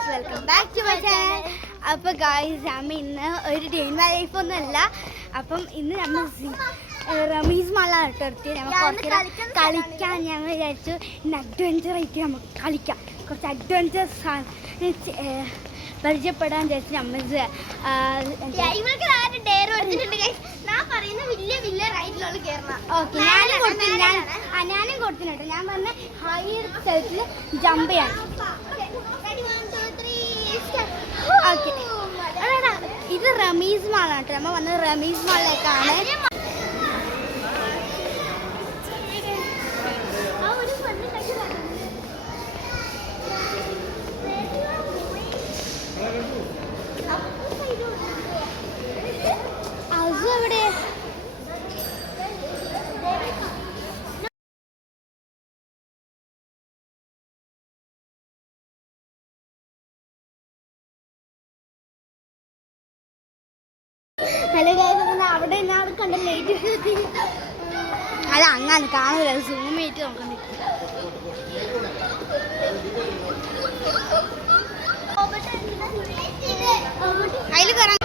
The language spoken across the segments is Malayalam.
Guys, welcome back to my channel. അപ്പോൾ ഗൈസ്, നമ്മൾ ഇന്ന് ഒരു ഡേ ഇൻ മൈ ലൈഫ് ഒന്നുമല്ല. അപ്പം ഇന്ന് നമ്മൾ റമീസ് മല ഇട്ടെടുത്ത് നമുക്ക് കളിക്കാൻ ഞാൻ വിചാരിച്ചു. ഇന്ന് അഡ്വഞ്ചർ ആയിട്ട് നമുക്ക് കളിക്കാം. കുറച്ച് അഡ്വഞ്ചേഴ്സ് പരിചയപ്പെടാൻ വിചാരിച്ചു. നമ്മൾ ഞാനും കൊടുത്തിട്ടുണ്ട്. ഞാൻ പറഞ്ഞ ഹൈ സ്ഥലത്തിൽ ജമ്പ് ചെയ്യാൻ. ഓക്കെ, ഇത് റമീസ് മാളാണ് കേട്ടോ. നമ്മൾ വന്നത് റമീസ് മാളിലേക്കാണ്. എവിടെ ഹലോ ഗൈസ്, അവിടെ ഞാൻ കണ്ട ലൈറ്റ് അല്ല അങ്ങനെ കാണൂല. സൂം ചെയ്തിട്ട് നോക്കണ്ട. അതിൽ കയറാൻ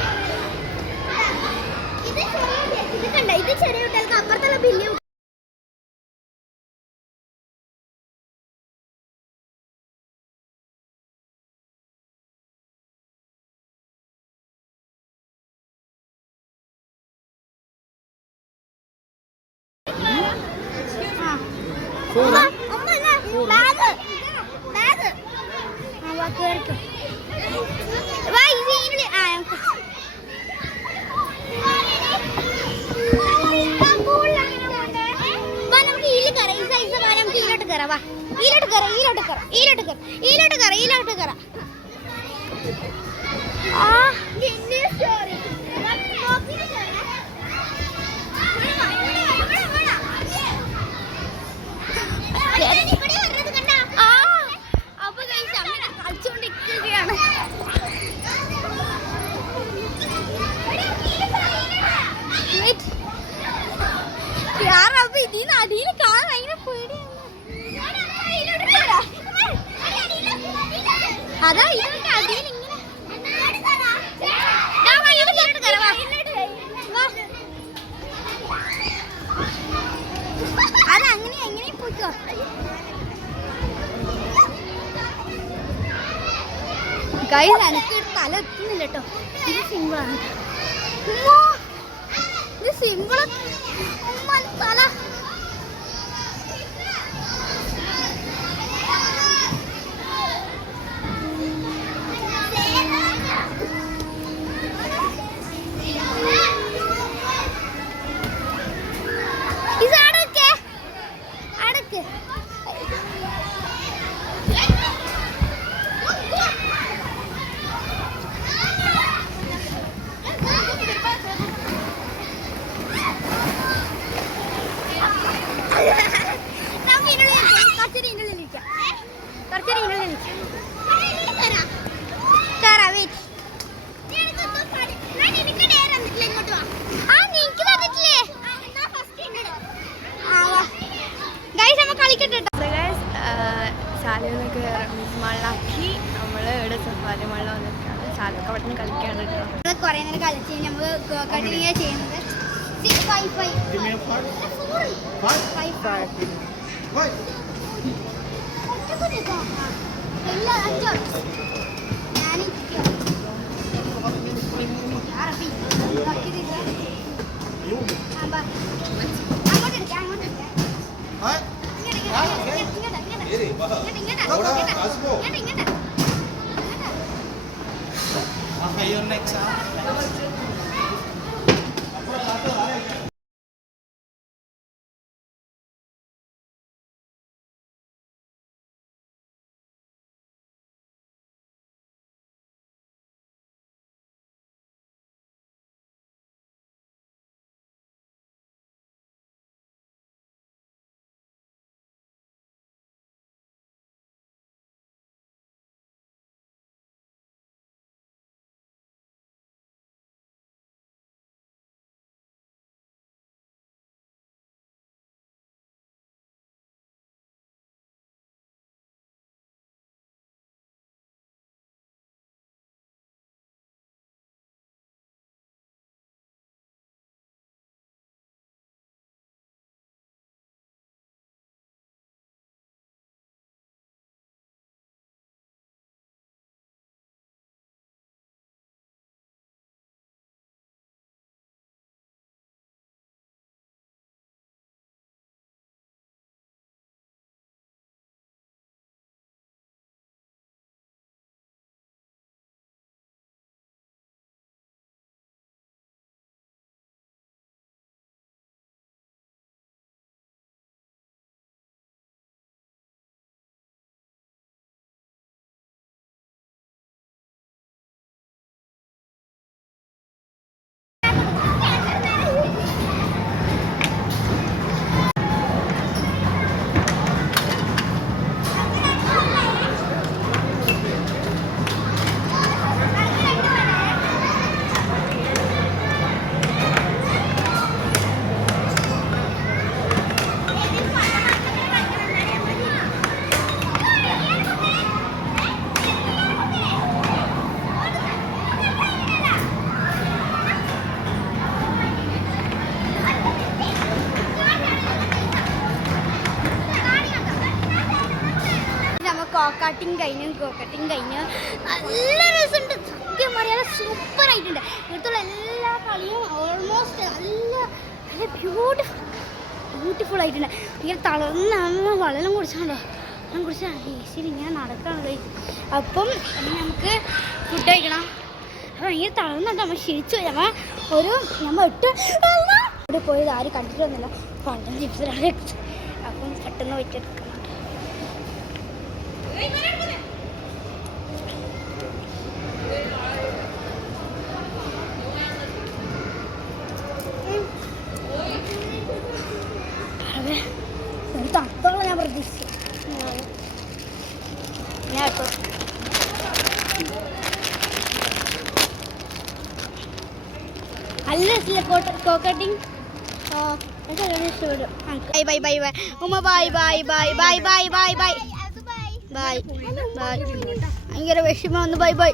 ഇത് കണ്ട. ഇത് ചെറിയ കുട്ടികൾക്ക് അപ്പുറത്തുള്ള വലിയ ഇതിന് അടിയിൽ കാണാൻ ഭയങ്കര പേടിയാണ്. അതാ ഇതൊക്കെ അടിയിൽ ഇങ്ങനെ അതങ്ങനെ എങ്ങനെ പോയിക്കോ. ഗൈസ്, എനിക്ക് തല എത്തുന്നില്ല കേട്ടോ. ഇത് സിമ്പിളാണ്. ഇത് സിമ്പിൾ തല. ശാലയിലൊക്കെ റമീസ് മാളിലാക്കി നമ്മൾ ഇവിടെ സഫാരി മാളിൽ വന്നിട്ടാണ്. ശാലൊക്കെ അവിടെ നിന്ന് കളിക്കാണ് കേട്ടോ. കുറേ നേരം കളിച്ച് നമ്മൾ കണ്ടിന്യൂ ചെയ്യുന്നത്. Kayo next റൈഡിങ് കഴിഞ്ഞു, ഗോ കട്ടിങ് കഴിഞ്ഞു. നല്ല രസമുണ്ട്, സത്യം പറയാതെ സൂപ്പർ ആയിട്ടുണ്ട്. ഇവിടുത്തെ എല്ലാ കളിയും ഓൾമോസ്റ്റ് നല്ല നല്ല ബ്യൂട്ടിഫുൾ ആയിട്ടുണ്ട്. ഇങ്ങനെ തളർന്ന് വെള്ളം കുടിച്ചാണ്ടോ, വെള്ളം കുടിച്ചാൽ ഈശ്വരി ഇങ്ങനെ നടക്കുകയാണ് കഴിച്ച്. അപ്പം നമുക്ക് ഫുഡ് കഴിക്കണം. അപ്പം ഭയങ്കര തളർന്നിട്ട് നമ്മൾ ക്ഷീണിച്ചു പോയി. നമ്മൾ ഇവിടെ പോയത് ആരും കണ്ടിട്ടൊന്നുമില്ല. പണ്ടും ചിപ്സിലാണ്. അപ്പം പെട്ടെന്ന് വെച്ചെടുക്കണം. തണുത്തോളം ഞാൻ പ്രതീക്ഷിച്ചു. ഞാൻ കേട്ടോ നല്ല കോക്കട്ടിങ് ഇഷ്ടപ്പെടും. ബൈ ബൈ ബൈ ഉമ്മ, bye bye bye bye bye bye bye bye bye. ഭയങ്കര വിഷമം. ഒന്ന് ബൈ ബൈ.